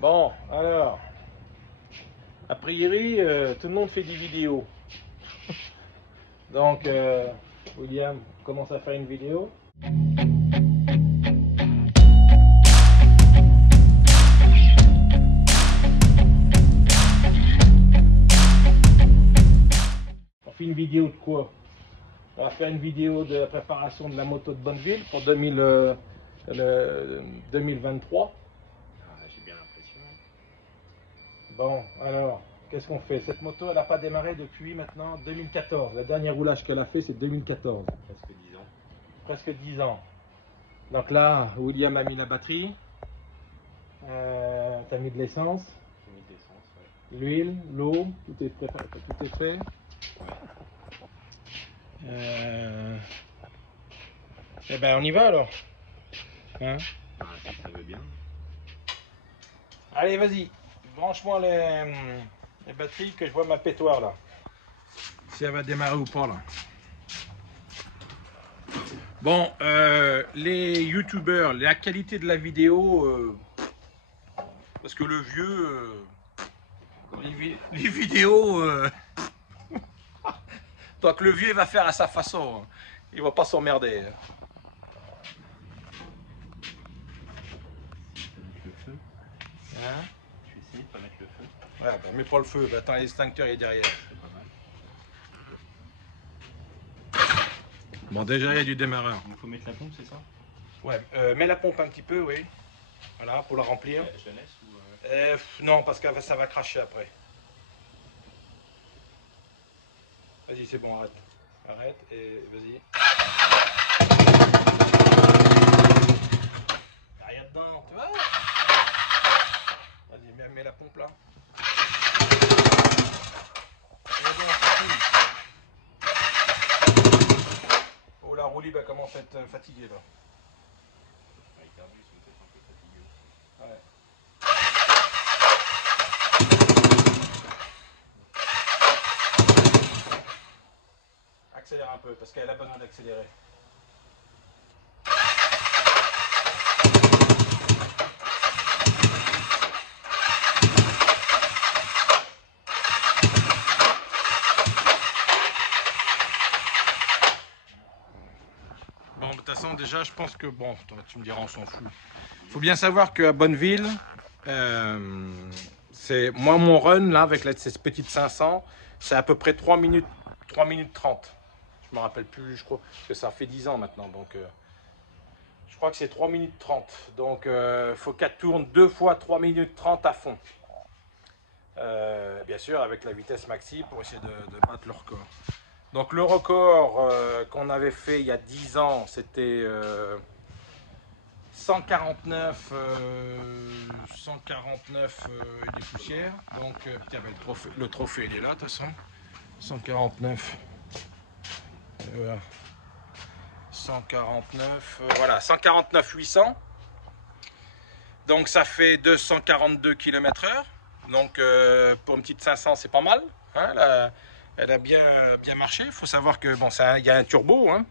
Bon, alors, a priori, tout le monde fait des vidéos. Donc, William commence à faire une vidéo. On fait une vidéo de quoi? On va faire une vidéo de la préparation de la moto de Bonneville pour 2023. J'ai bien l'impression. Bon, alors, qu'est-ce qu'on fait? Cette moto, elle n'a pas démarré depuis maintenant 2014. Le dernier roulage qu'elle a fait, c'est 2014. Presque 10 ans. Presque 10 ans. Donc là, William a mis la batterie. T'as mis de l'essence. J'ai mis de l'essence, ouais. L'huile, l'eau, tout est préparé, tout est fait. Ouais. Eh ben, on y va alors. Hein? Ah, si ça veut bien. Allez, vas-y. Branche-moi les batteries que je vois ma pétoire là. Si elle va démarrer ou pas là. Bon, les youtubeurs, la qualité de la vidéo, parce que le vieux, les vidéos, donc le vieux il va faire à sa façon, il va pas s'emmerder. Mettre le feu. Hein? Je vais essayer de pas mettre le feu. Ouais, bah, mets pas le feu, bah, attends, l'extincteur est derrière. C'est pas mal. Bon, déjà il y a du démarreur. Il faut mettre la pompe, c'est ça? Ouais, mets la pompe un petit peu, oui. Voilà, pour la remplir. Je la laisse ou Non, parce que ça va cracher après. Vas-y, c'est bon, arrête. Arrête et vas-y. Rien dedans, tu vois? Vas-y, mets la pompe là. Oh, la roue libre elle commence à être fatiguée là. les carbus sont peut-être un peu fatigués aussi. Ouais. Accélère un peu parce qu'elle a besoin d'accélérer. Bon, de toute façon, déjà, je pense que bon, tu me diras, on s'en fout. Il faut bien savoir qu'à Bonneville, c'est moi mon run là avec cette petite 500, c'est à peu près 3 minutes 30. Je me rappelle plus, je crois que ça fait 10 ans maintenant, donc je crois que c'est 3 minutes 30. Donc faut qu'elle tourne 2 fois 3 minutes 30 à fond. Bien sûr avec la vitesse maxi pour essayer de battre le record. Donc le record qu'on avait fait il y a 10 ans, c'était 149 et des poussières. Donc tiens, le trophée il est là de toute façon. 149. Voilà. 149, voilà, 149 800. Donc ça fait 242 km/h. Donc pour une petite 500, c'est pas mal. Hein, elle a bien marché. Il faut savoir que bon, il y a un turbo. Hein.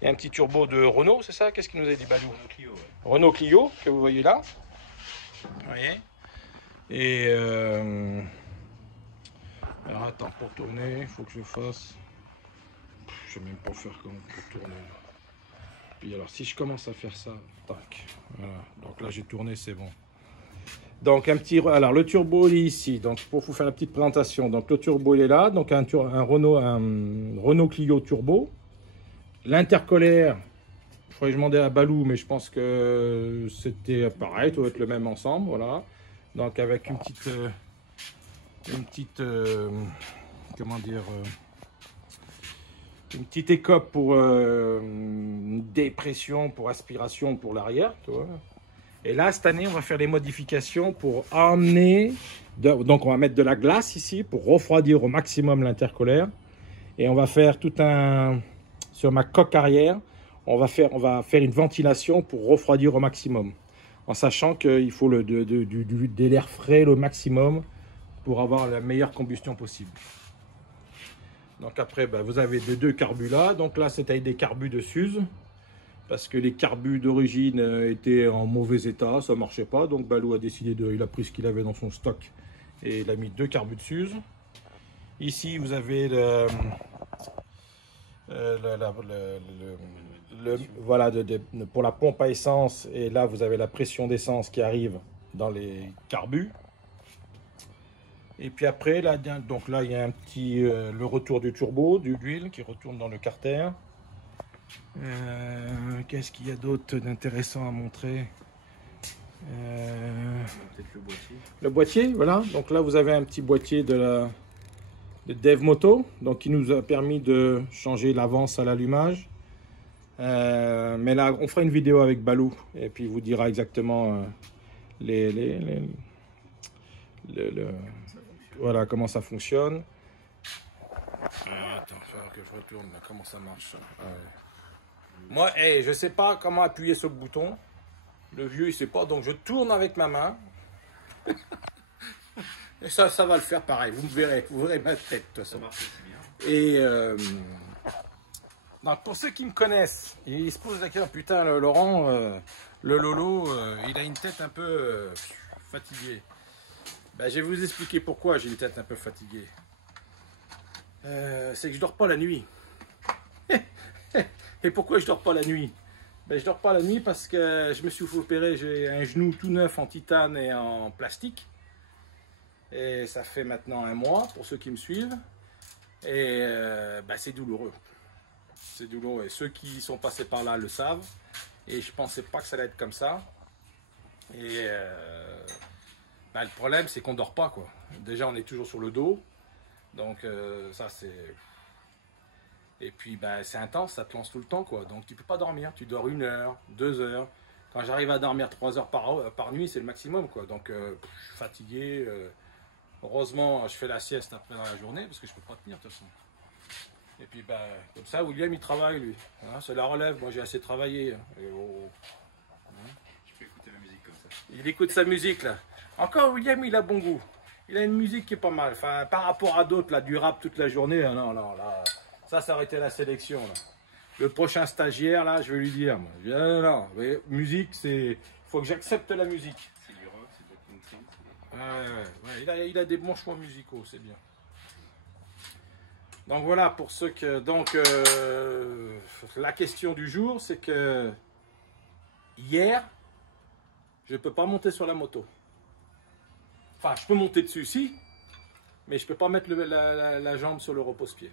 Il y a un petit turbo de Renault, c'est ça? Qu'est-ce qu'il nous a dit, Balou? Renault Clio, ouais. Renault Clio, que vous voyez là. Vous voyez? Et alors attends, pour tourner, il faut que je fasse. Je sais même pas faire comment pour tourner. Puis alors si je commence à faire ça, tac, voilà. Donc là j'ai tourné, c'est bon. Donc un petit, alors le turbo il est ici. Donc pour vous faire la petite présentation, donc le turbo il est là, donc un Renault Clio turbo. L'intercolaire, il faudrait que je demandais à Balou, mais je pense que c'était pareil, ça doit être le même ensemble, voilà. Donc avec une petite comment dire, une petite écope pour dépression, pour aspiration pour l'arrière, tu vois. Et là cette année on va faire des modifications pour emmener, donc on va mettre de la glace ici pour refroidir au maximum l'intercolaire. Et on va faire tout un, sur ma coque arrière, on va faire une ventilation pour refroidir au maximum. En sachant qu'il faut de l'air frais le maximum pour avoir la meilleure combustion possible. Donc après, vous avez deux carbus là. Donc là, c'est avec des carbus de Suze. parce que les carbus d'origine étaient en mauvais état, ça marchait pas. Donc Balou a décidé il a pris ce qu'il avait dans son stock et il a mis 2 carbus de Suze. Ici vous avez voilà, pour la pompe à essence, et là vous avez la pression d'essence qui arrive dans les carbus. Et puis après, là, donc là il y a un petit le retour du turbo, d'huile qui retourne dans le carter. Qu'est-ce qu'il y a d'autre d'intéressant à montrer? Peut-être le boîtier. Le boîtier, voilà. Donc là vous avez un petit boîtier de Dev Moto, donc qui nous a permis de changer l'avance à l'allumage. Mais là, on fera une vidéo avec Balou et puis il vous dira exactement voilà comment ça fonctionne. Attends, il faut que je retourne là, comment ça marche. Moi, je sais pas comment appuyer sur le bouton. Le vieux, il sait pas, donc je tourne avec ma main. Et ça va le faire pareil. Vous verrez ma tête de toute façon. Ça marche aussi bien. Et donc pour ceux qui me connaissent, ils se posent la question, putain, Laurent, le Lolo, il a une tête un peu fatiguée. Ben, je vais vous expliquer pourquoi j'ai une tête un peu fatiguée. C'est que je dors pas la nuit. Et pourquoi je dors pas la nuit? Ben, je dors pas la nuit parce que je me suis fait opérer, j'ai un genou tout neuf en titane et en plastique. Et ça fait maintenant 1 mois pour ceux qui me suivent. Et ben, c'est douloureux. C'est douloureux. Et ceux qui sont passés par là le savent. Et je pensais pas que ça allait être comme ça. Et ben, le problème, c'est qu'on dort pas, quoi. Déjà, on est toujours sur le dos. Donc ça, c'est... Et puis, ben, c'est intense, ça te lance tout le temps, quoi. Donc, tu peux pas dormir. Tu dors 1 heure, 2 heures. Quand j'arrive à dormir 3 heures par nuit, c'est le maximum, quoi. Donc, je suis fatigué. Heureusement, je fais la sieste après dans la journée, parce que je peux pas tenir, de toute façon. Et puis, ben, comme ça, William, il travaille, lui. Hein, c'est la relève. Moi, j'ai assez travaillé. Et Je peux écouter ma musique comme ça. il écoute sa musique, là. Encore, William, il a bon goût. Il a une musique qui est pas mal. Enfin, par rapport à d'autres, là, du rap toute la journée, non, là... Ça aurait été la sélection, là. Le prochain stagiaire, là, je vais lui dire, moi, non, mais musique, c'est... Il faut que j'accepte la musique. C'est du rock, c'est de la country. Ouais, il a des bons choix musicaux, c'est bien. Donc voilà, pour ceux que... Donc, la question du jour, c'est que... Hier, je ne peux pas monter sur la moto. Enfin, je peux monter dessus, si, mais je ne peux pas mettre la jambe sur le repose-pied.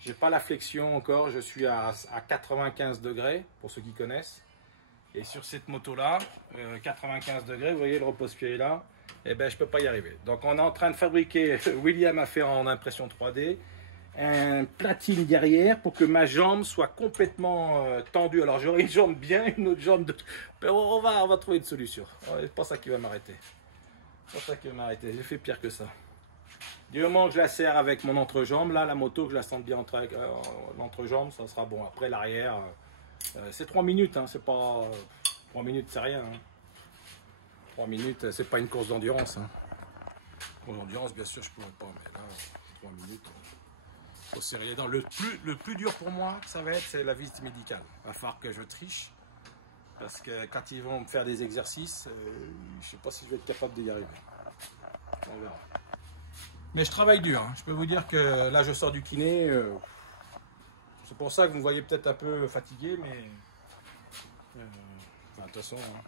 J'ai pas la flexion encore, je suis à 95 degrés, pour ceux qui connaissent. Et sur cette moto-là, 95 degrés, vous voyez le repose-pied est là, et ben je peux pas y arriver. Donc on est en train de fabriquer, William a fait en impression 3D, un platine derrière pour que ma jambe soit complètement tendue. Alors j'aurai une jambe bien, une autre jambe de... On va trouver une solution. C'est pas ça qui va m'arrêter. C'est pas ça qui va m'arrêter, j'ai fait pire que ça. Du moment que je la serre avec mon entrejambe, là, la moto, que je la sente bien entre l'entrejambe, ça sera bon. Après, l'arrière, c'est 3 minutes, hein, c'est pas... 3 minutes, c'est rien. Hein. 3 minutes, c'est pas une course d'endurance. Hein. Course d'endurance, bien sûr, je pourrais pas, mais là, 3 minutes, faut serrer les dents. Le plus dur pour moi, ça va être, c'est la visite médicale. Il va falloir que je triche, parce que quand ils vont me faire des exercices, je sais pas si je vais être capable d'y arriver. On verra. Mais je travaille dur, hein. Je peux vous dire que là je sors du kiné, c'est pour ça que vous me voyez peut-être un peu fatigué, mais enfin, de toute façon, hein.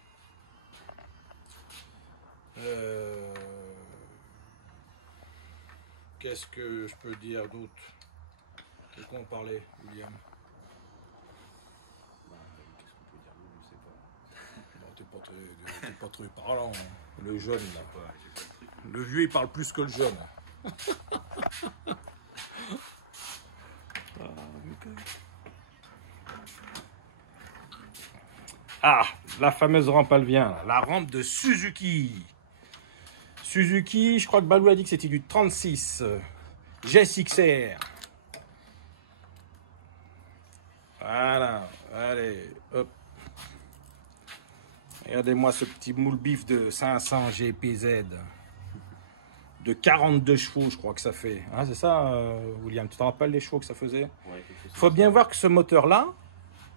Qu'est-ce que je peux dire d'autre? De quoi on parlait, William? Qu'est-ce qu'on peut dire d'autre? Je sais pas. Non, t'es pas très parlant, hein. Le jeune, là. J'ai pas le truc. Le vieux, il parle plus que le jeune. Ah, la fameuse rampe, elle vient. La rampe de Suzuki. Suzuki, je crois que Balou a dit que c'était du 36. GSXR. Voilà, allez, hop. Regardez-moi ce petit moule bif de 500 GPZ. De 42 chevaux, je crois que ça fait. Hein, c'est ça, William? Tu te rappelles les chevaux que ça faisait? Ouais, Il faut bien voir que ce moteur-là,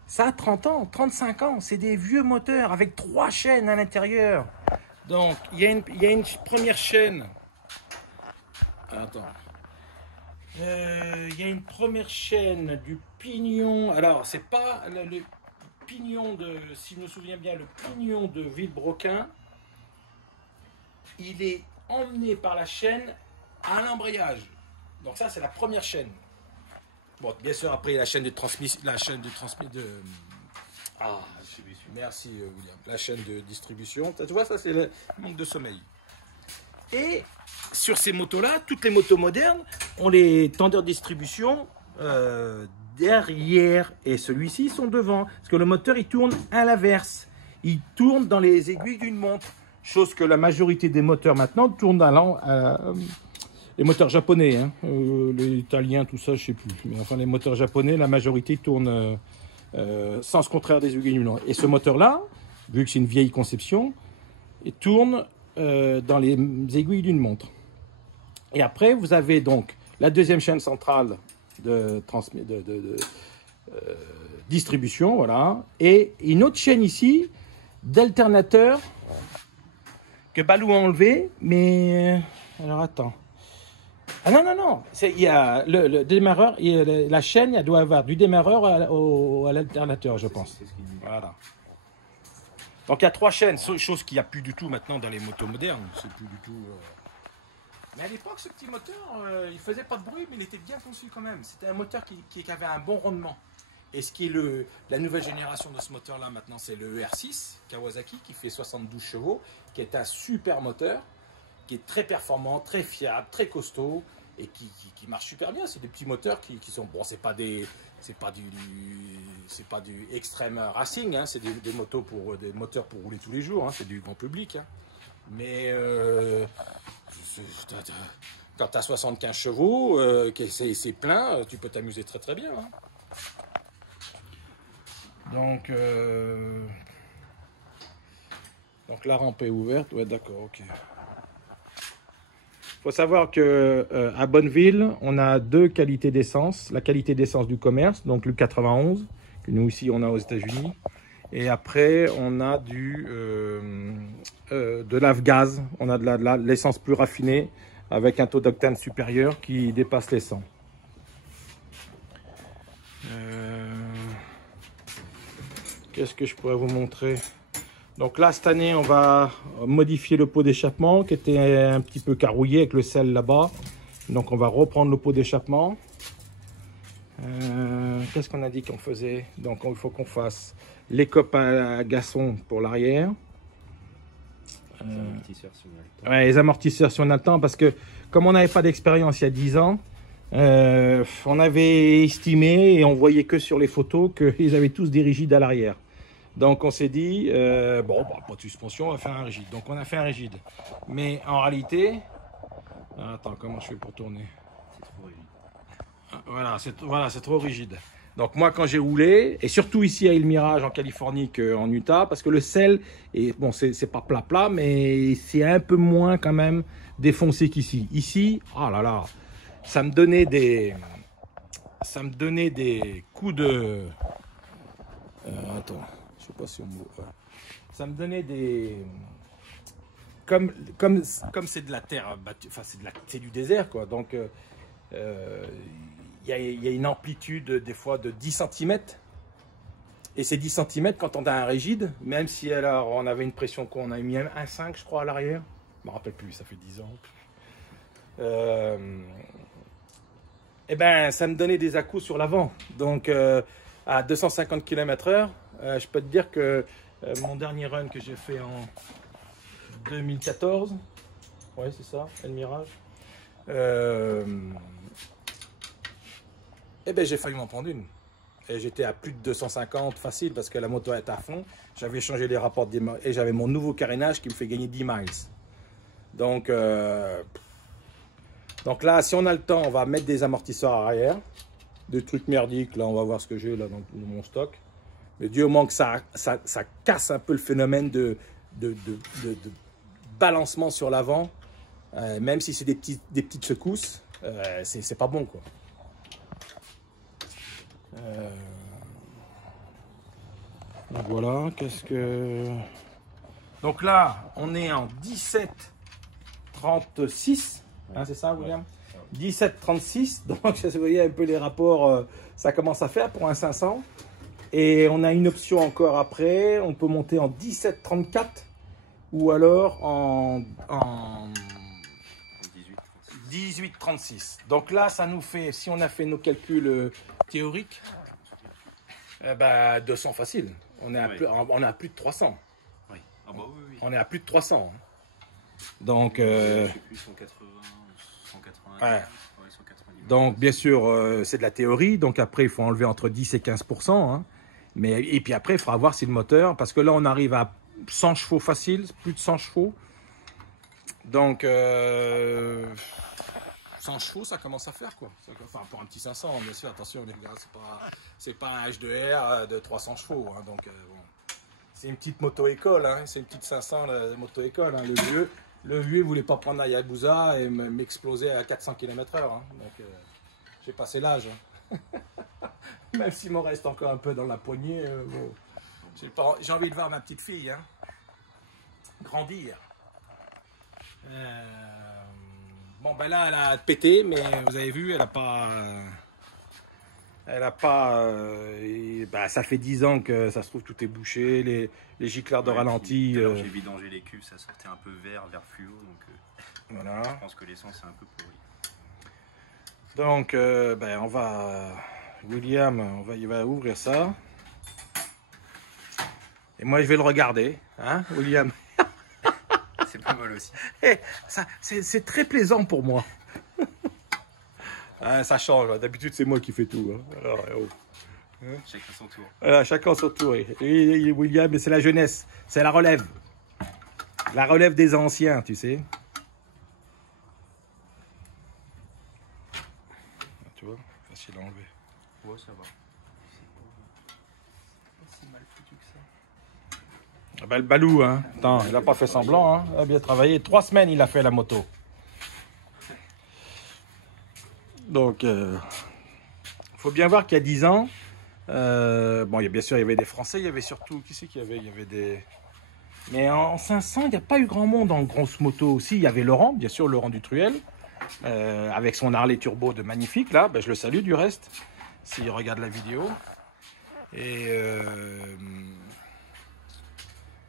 Ça a 30 ans, 35 ans. C'est des vieux moteurs avec 3 chaînes à l'intérieur. Donc, il y a une première chaîne. Attends. Il y a une première chaîne du pignon. Alors, c'est pas le pignon de, si je me souviens bien, le pignon de Villebroquin. Il est emmené par la chaîne à l'embrayage. Donc ça, c'est la première chaîne. Bon, bien sûr, après, la chaîne de transmission, ah, merci William. La chaîne de distribution. Tu vois, ça, c'est le manque de sommeil. Et sur ces motos-là, toutes les motos modernes ont les tendeurs de distribution derrière. Et celui-ci, ils sont devant. Parce que le moteur, il tourne à l'inverse. Il tourne dans les aiguilles d'une montre. Chose que la majorité des moteurs maintenant tournent les moteurs japonais. Hein. Les italiens, tout ça, je ne sais plus. Mais enfin, les moteurs japonais, la majorité tournent sens contraire des aiguilles d'une montre. Et ce moteur-là, vu que c'est une vieille conception, il tourne dans les aiguilles d'une montre. Et après, vous avez donc la deuxième chaîne centrale de distribution, voilà, et une autre chaîne ici d'alternateur que Balou a enlevé, mais alors attends. Ah non, non, non, il y a le démarreur, la chaîne, elle doit avoir du démarreur à l'alternateur, je pense. Voilà. Donc il y a 3 chaînes, chose qu'il n'y a plus du tout maintenant dans les motos modernes. C'est plus du tout. Mais à l'époque, ce petit moteur, il faisait pas de bruit, mais il était bien conçu quand même. C'était un moteur qui avait un bon rendement. Et ce qui est la nouvelle génération de ce moteur-là maintenant, c'est le R6 Kawasaki qui fait 72 chevaux, qui est un super moteur, qui est très performant, très fiable, très costaud et qui marche super bien. C'est des petits moteurs qui sont bon, c'est pas du extrême racing, hein, c'est des moteurs pour rouler tous les jours, hein, c'est du grand public. Hein. Mais quand tu as 75 chevaux, que c'est plein, tu peux t'amuser très très bien. Hein. Donc la rampe est ouverte, ouais d'accord, ok. Il faut savoir que à Bonneville, on a 2 qualités d'essence. La qualité d'essence du commerce, donc le 91, que nous aussi on a aux États-Unis. Et après, on a de l'Avgaz. On a de l'essence plus raffinée avec un taux d'octane supérieur qui dépasse les 100. Qu'est-ce que je pourrais vous montrer? Donc là, cette année, on va modifier le pot d'échappement qui était un petit peu carouillé avec le sel là-bas. Donc on va reprendre le pot d'échappement. Qu'est-ce qu'on a dit qu'on faisait? Donc il faut qu'on fasse les copes à glaçons pour l'arrière. Les amortisseurs si on a le temps, parce que comme on n'avait pas d'expérience il y a 10 ans, on avait estimé et on voyait que sur les photos qu'ils avaient tous des rigides à l'arrière. Donc on s'est dit, bon, bah, pas de suspension, on va faire un rigide. Donc on a fait un rigide. Mais en réalité, attends, comment je fais pour tourner? C'est trop rigide. Voilà, c'est trop rigide. Donc moi quand j'ai roulé, et surtout ici à Île Mirage en Californie qu'en Utah, parce que le sel, bon c'est pas plat, mais c'est un peu moins quand même défoncé qu'ici. Ici, oh là là, ça me donnait des coups de... attends, je sais pas si on me... Ça me donnait des... Comme c'est de la terre battue, enfin c'est du désert quoi, donc il y a une amplitude des fois de 10 cm. Et ces 10 cm, quand on a un rigide, même si alors on avait une pression qu'on a mis 1,5 je crois à l'arrière, je me rappelle plus, ça fait 10 ans. Et ben ça me donnait des à-coups sur l'avant. Donc à 250 km/h, je peux te dire que mon dernier run que j'ai fait en 2014, ouais c'est ça, El Mirage, et ben j'ai failli m'en prendre une. Et j'étais à plus de 250 facile parce que la moto est à fond. J'avais changé les rapports et j'avais mon nouveau carénage qui me fait gagner 10 miles. Donc là, si on a le temps, on va mettre des amortisseurs arrière. Des trucs merdiques, là, on va voir ce que j'ai là dans mon stock. Mais Dieu manque, ça casse un peu le phénomène de balancement sur l'avant. Même si c'est des petites secousses, c'est pas bon, quoi. Donc voilà, qu'est-ce que... Donc là, on est en 17,36, hein, c'est ça, William? 17,36, donc vous voyez un peu les rapports, ça commence à faire pour un 500. Et on a une option encore après, on peut monter en 17,34 ou alors en 18,36. Donc là, ça nous fait, si on a fait nos calculs théoriques, 200 facile. On est à, on est à plus de 300. Oui. Ah bah oui. On est à plus de 300. Donc, je sais plus, 180, 190. ouais. Ouais, 190. Donc, bien sûr, c'est de la théorie. Donc, après, il faut enlever entre 10 et 15%. Hein. Et puis après, il faudra voir si le moteur... Parce que là, on arrive à 100 chevaux facile, plus de 100 chevaux. Donc, 100 chevaux, ça commence à faire, quoi. Enfin, pour un petit 500, bien sûr, attention, les gars, c'est pas un H2R de 300 chevaux. Hein. Donc, bon. C'est une petite moto-école, hein. C'est une petite 500 moto-école. Hein. Le vieux, il voulait pas prendre la Yabusa et m'exploser à 400 km/h. Hein. Donc, j'ai passé l'âge. Hein. Même s'il m'en reste encore un peu dans la poignée, bon, j'ai envie de voir ma petite fille hein, grandir. Bon, ben là, elle a pété, mais vous avez vu, elle a pas... ça fait 10 ans que ça se trouve, tout est bouché, les gicleurs de ralenti... J'ai vidangé les cuves, ça sortait un peu vert fluo, donc voilà. Je pense que l'essence est un peu pourrie. Donc, on va... William, il va ouvrir ça. Et moi, je vais le regarder. Hein, William? C'est pas mal aussi. C'est très plaisant pour moi. Hein, ça change. D'habitude, c'est moi qui fais tout. Hein. Alors, Chacun son tour. Voilà, chacun son tour. Et William, c'est la jeunesse. C'est la relève. La relève des anciens, tu sais. Tu vois, facile à enlever. Ouais, ça va. C'est mal foutu que ça. Ah ben, le balou, hein. Attends, il n'a pas fait semblant, hein. Il a bien travaillé. 3 semaines, il a fait la moto. Donc, faut bien voir qu'il y a 10 ans, bon, bien sûr, il y avait des Français, il y avait surtout, qui c'est qu'il y avait? Il y avait des... Mais en 500, il n'y a pas eu grand monde en grosse moto aussi. Il y avait Laurent, bien sûr, Laurent Dutruel, avec son Harley Turbo de magnifique, là. Ben, je le salue du reste, s'il regarde la vidéo. Et...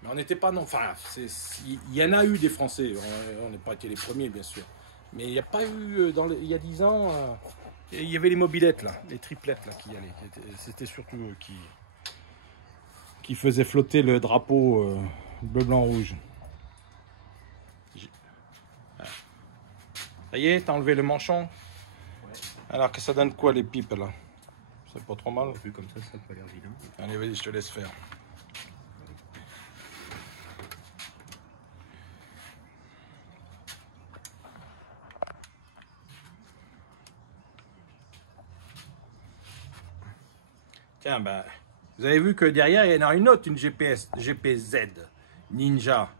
mais on n'était pas non... Enfin, il y en a eu des Français. On n'a pas été les premiers, bien sûr. Mais il n'y a pas eu, il y a 10 ans, il y avait les mobilettes, là, les triplettes là, qui allaient. C'était surtout eux qui faisaient flotter le drapeau bleu, blanc, rouge. Ça y est, t'as enlevé le manchon? Ouais. Alors que ça donne quoi les pipes là? C'est pas trop mal. Vu comme ça n'a pas l'air vilain. Allez, vas-y, je te laisse faire. Tiens, ben, vous avez vu que derrière, il y en a une autre, une GPZ, Ninja.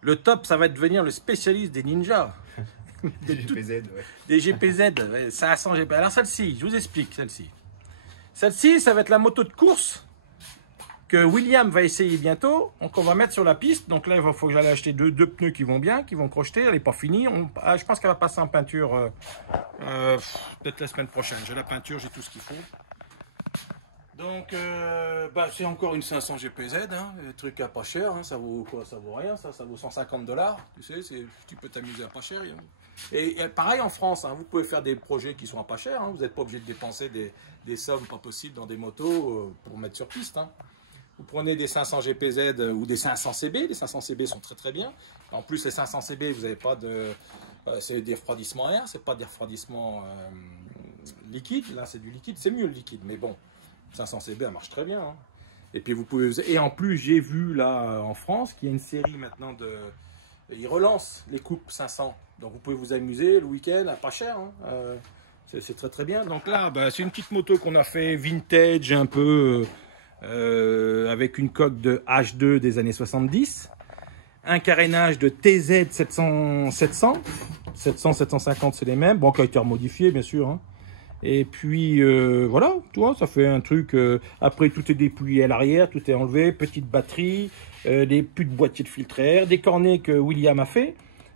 Le top, ça va devenir le spécialiste des ninjas. Des GPZ, ouais. Des GPZ, 500 GPZ. Alors celle-ci, je vous explique celle-ci. Celle-ci, ça va être la moto de course que William va essayer bientôt. Donc on va mettre sur la piste. Donc là, il faut que j'aille acheter deux pneus qui vont bien, qui vont crocheter. Elle n'est pas finie. Je pense qu'elle va passer en peinture peut-être la semaine prochaine. J'ai la peinture, j'ai tout ce qu'il faut. Donc, c'est encore une 500 GPZ, hein, le truc à pas cher, hein, ça vaut quoi? Ça vaut rien, ça vaut 150 $, tu sais, tu peux t'amuser à pas cher. Hein. Et pareil en France, hein, vous pouvez faire des projets qui sont à pas cher, hein, vous n'êtes pas obligé de dépenser des sommes pas possibles dans des motos pour mettre sur piste. Hein. Vous prenez des 500 GPZ ou des 500 CB, les 500 CB sont très très bien. En plus, les 500 CB, vous n'avez pas de... c'est des refroidissements air, c'est pas des refroidissements liquides, là c'est du liquide, c'est mieux le liquide, mais bon. 500 CB, elle marche très bien. Hein. Et puis vous pouvez... Et en plus, j'ai vu là en France qu'il y a une série maintenant de... Ils relancent les coupes 500. Donc vous pouvez vous amuser le week-end à pas cher. Hein. C'est très très bien. Donc là, c'est une petite moto qu'on a fait vintage un peu avec une coque de H2 des années 70. Un carénage de TZ 700, 750, c'est les mêmes. Bon, qui a été remodifié bien sûr. Hein. Et puis voilà, tu vois, ça fait un truc. Après, tout est dépouillé à l'arrière, tout est enlevé, petite batterie, des plus de boîtier de filtre à air, des cornets que William a fait.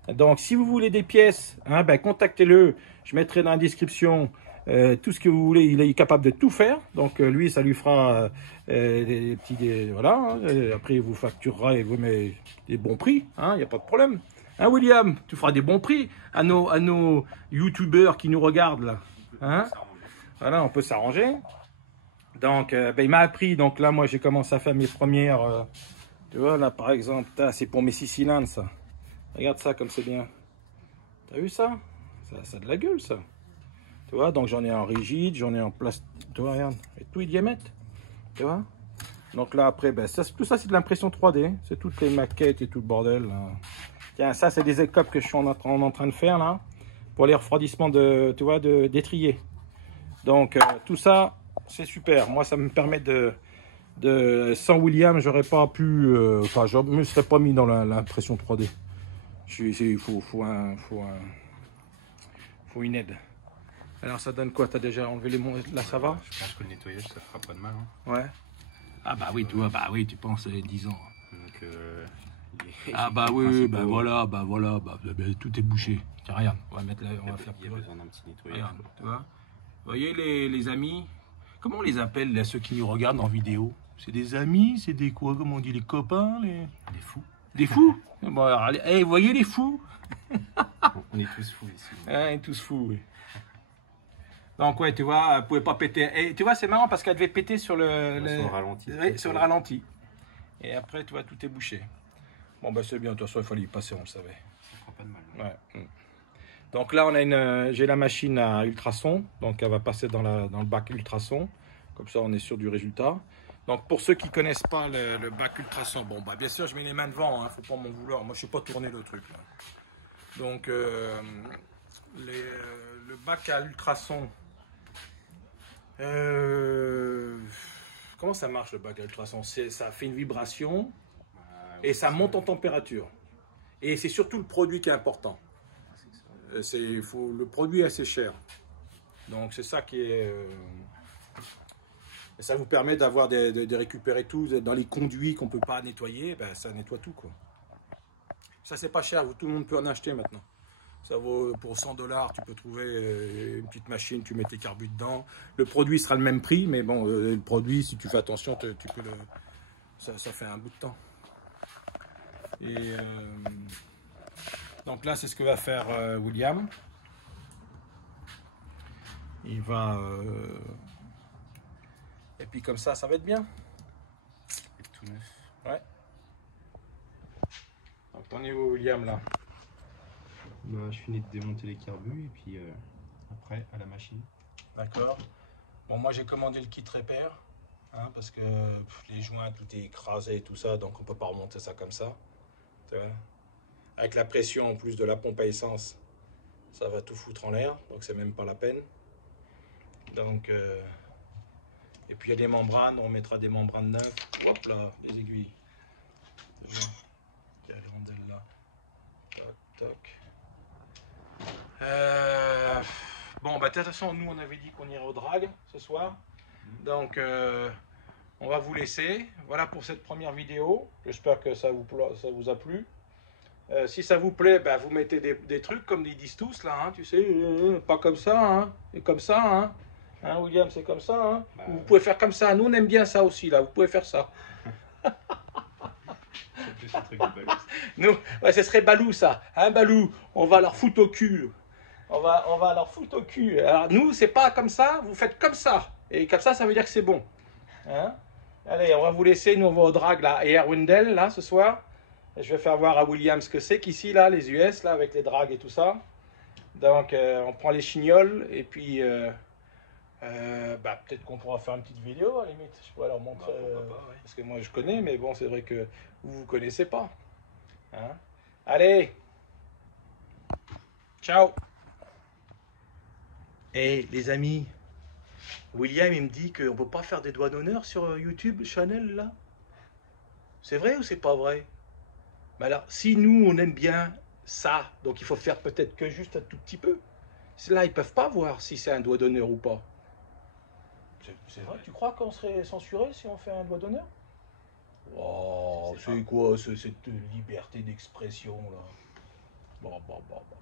Donc, si vous voulez des pièces, hein, ben, contactez-le. Je mettrai dans la description tout ce que vous voulez. Il est capable de tout faire. Donc, lui, ça lui fera des petits. Voilà. Hein. Après, il vous facturera et vous met des bons prix. Il n'y a pas de problème. Hein, William, tu feras des bons prix à nos youtubeurs qui nous regardent là. Hein? Voilà, on peut s'arranger. Donc, ben, il m'a appris. Donc là, moi, j'ai commencé à faire mes premières. Tu vois, là, par exemple, c'est pour mes 6 cylindres, ça. Regarde ça, comme c'est bien. T'as vu ça? Ça a de la gueule, ça. Tu vois, donc j'en ai en rigide, j'en ai en plastique. Tu vois, regarde. Et tout est diamètre. Tu vois? Donc là, après, ben, ça, tout ça, c'est de l'impression 3D. C'est toutes les maquettes et tout le bordel. Là. Tiens, ça, c'est des écopes que je suis en train de faire, là. Pour les refroidissements de, tu vois, d'étrier. Donc tout ça, c'est super. Moi, ça me permet sans William, j'aurais pas pu, enfin, je me serais pas mis dans l'impression 3D. Il faut une aide. Alors ça donne quoi? T'as déjà enlevé les là, ça va? Je pense que le nettoyage, ça fera pas de mal. Hein. Ouais. Ah bah oui, tu vois, bah oui, tu penses 10 ans. Donc, ah bah oui, bah voilà, tout est bouché. Tiens, regarde, on va mettre là, on va faire il y a besoin d'un petit nettoyage. Regarde, tu vois. Vous voyez les amis? Comment on les appelle, là, ceux qui nous regardent en vidéo? C'est des amis? C'est des quoi? Comment on dit? Les copains? Des fous. Des fous? Bon, alors, allez, hey, vous voyez les fous? On est tous fous ici. On est tous fous, oui. Donc, ouais, tu vois, elle pouvait pas péter. Et tu vois, c'est marrant parce qu'elle devait péter sur sur le ralenti. Oui, sur le ralenti. Et après, tu vois, tout est bouché. Bon, bah, c'est bien. De toute façon, il fallait y passer, on le savait. Ça fera pas de mal. Ouais. Donc là, j'ai la machine à ultrasons. Donc, elle va passer dans le bac ultrasons. Comme ça, on est sûr du résultat. Donc, pour ceux qui ne connaissent pas le bac ultrasons, bon, bah, bien sûr, je mets les mains devant. Faut pas m'en vouloir. Moi, je ne sais pas tourner le truc. Là. Donc, le bac à ultrasons. Comment ça marche le bac à ultrasons? Ça fait une vibration et ça monte en température. Et c'est surtout le produit qui est important. Le produit est assez cher. Donc c'est ça qui est... ça vous permet d'avoir de récupérer tout. Dans les conduits qu'on ne peut pas nettoyer, ben, ça nettoie tout, quoi. Ça c'est pas cher, tout le monde peut en acheter maintenant. Ça vaut pour 100 $, tu peux trouver une petite machine, tu mets tes carbus dedans. Le produit sera le même prix, mais bon, le produit, si tu fais attention, tu peux ça fait un bout de temps. Et donc là, c'est ce que va faire William. Il va... Et puis comme ça va être bien. C'est tout neuf. Ouais. Donc t'en es où, William, là? Bah, je finis de démonter les carbus et puis après à la machine. D'accord. Bon, moi j'ai commandé le kit repair, parce que les joints, tout est écrasé et tout ça, donc on peut pas remonter ça comme ça. Tu vois, avec la pression en plus de la pompe à essence, ça va tout foutre en l'air, donc c'est même pas la peine. Donc, et puis il y a des membranes, on mettra des membranes neuves. Hop là, des aiguilles. Il y a les rondelles là. Toc, toc. Bon, bah de toute façon, nous on avait dit qu'on irait au drag ce soir. Donc, on va vous laisser. Voilà pour cette première vidéo. J'espère que ça vous a plu. Si ça vous plaît, bah, vous mettez des trucs comme ils disent tous là, tu sais, pas comme ça, et comme ça, William, c'est comme ça, Bah, vous pouvez faire comme ça. Nous on aime bien ça aussi là. Vous pouvez faire ça. c'est plus un truc de balou. Nous, ouais, ce serait Balou ça, Balou. On va leur foutre au cul. On va leur foutre au cul. Alors nous, c'est pas comme ça. Vous faites comme ça. Et comme ça veut dire que c'est bon. Allez, on va vous laisser. Nous, on va au drag là, et Wendell là ce soir. Je vais faire voir à William ce que c'est qu'ici là, les US là, avec les drags et tout ça. Donc, on prend les chignols et puis, bah, peut-être qu'on pourra faire une petite vidéo à la limite. Je pourrais leur montrer, Bah, pas, ouais. parce que moi je connais, mais bon, c'est vrai que vous connaissez pas. Allez, ciao. Et les amis, William il me dit qu'on peut pas faire des doigts d'honneur sur YouTube Channel là. C'est vrai ou c'est pas vrai? Mais alors, si nous on aime bien ça, donc il faut faire peut-être que juste un tout petit peu. Là, ils peuvent pas voir si c'est un doigt d'honneur ou pas. C'est vrai, tu crois qu'on serait censuré si on fait un doigt d'honneur? Oh, c'est quoi cette liberté d'expression là? Bon, bon, bon, bon.